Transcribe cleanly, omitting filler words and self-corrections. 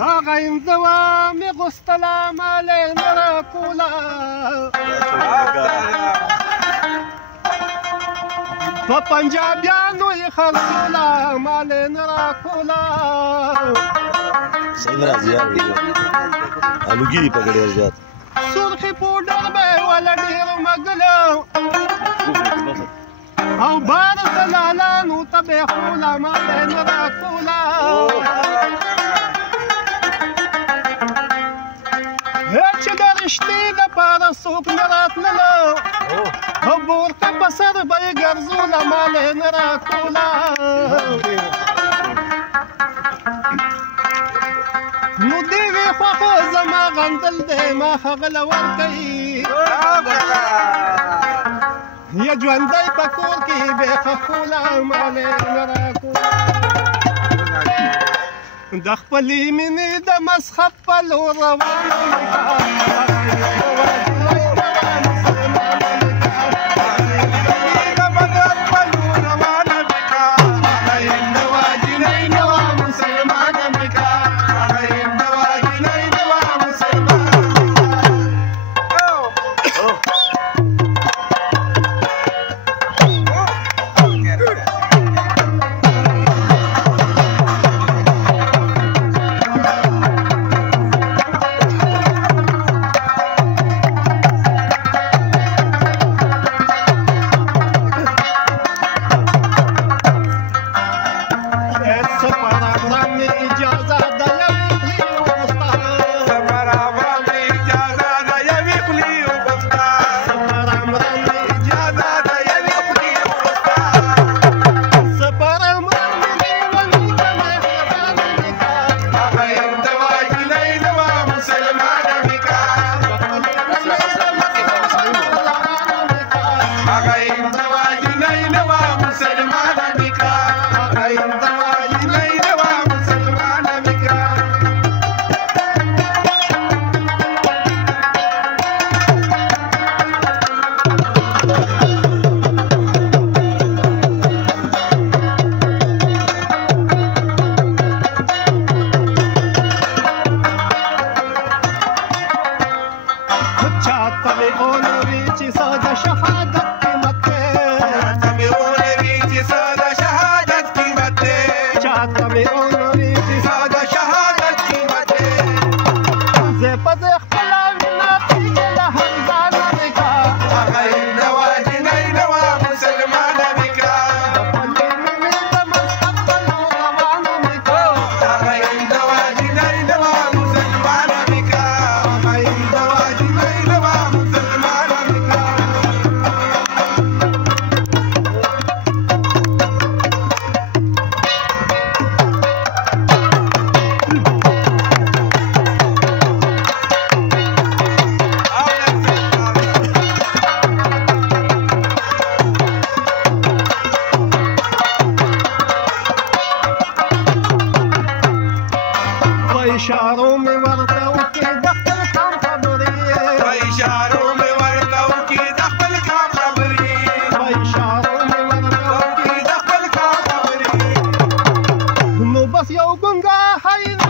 هغه انزوا مې غوستله مالې نه راکوله په پنجابیانو یې خرڅوله مالې نه راکوله څنګه راځي یار الوګي دي پکړې زیات سرخي پوډر به یې وله ډېر مګلو او بار دلالانو ته به یې خوله مالې نه راکوله چې د رشتې لپاره څوک نه راتللو او بورکه په سر به یې ګرځوله مالې نه راکوله نو دې وې خوښه زما غندل دی ما هغه له ورکوي یا ژوندی په کور کې بې خښوله مالې نه راکوله د خپلې مینې د مسخط په لور روانه اشارو مې ورته وکړې د خپل کام خبرې په اشارو مې ورته وکړې د خپل کام خبرې په اشارو مې ورته وکړې د خپل کام خبرې نو بس یو ګونګا حی